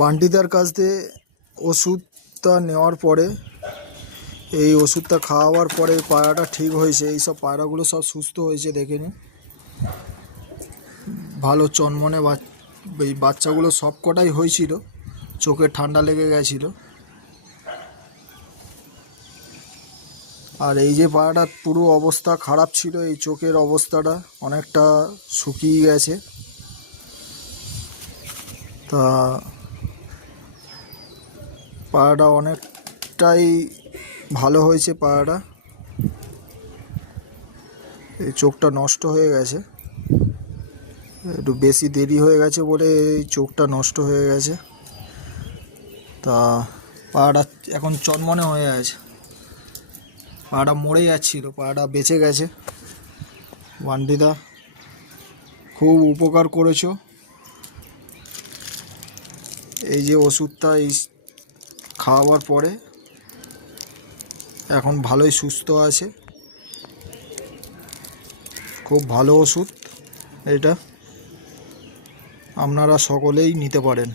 বান্টিদার কাছ দিয়ে ওষুধটা নেওয়ার পরে এই ওষুধটা খাওয়ার পরে পায়রাটা ঠিক হয়েছে। এই সব পায়রাগুলো সব সুস্থ হয়েছে, দেখে নিন। ভালো চনমনে এই বাচ্চাগুলো সব কটাই হয়েছিল, চোখে ঠান্ডা লেগে গেছিলো। আর এই যে পায়রাটার পুরো অবস্থা খারাপ ছিল, এই চোখের অবস্থাটা অনেকটা শুকিয়ে গেছে। তা পায়রাটা অনেকটাই ভালো হয়েছে। পায়রাটা এই চোখটা নষ্ট হয়ে গেছে, একটু বেশি দেরি হয়ে গেছে বলে এই চোখটা নষ্ট হয়ে গেছে। তা পায়রাটা এখন চনমনে হয়ে আছে। পায়রাটা মরে যাচ্ছিল, পায়রাটা বেঁচে গেছে। বান্টিদা খুব উপকার করেছো। এই যে ওষুধটা এই খাওয়াবার পরে এখন ভালোই সুস্থ আছে। খুব ভালো ওষুধ এটা, আপনারা সকলেই নিতে পারেন।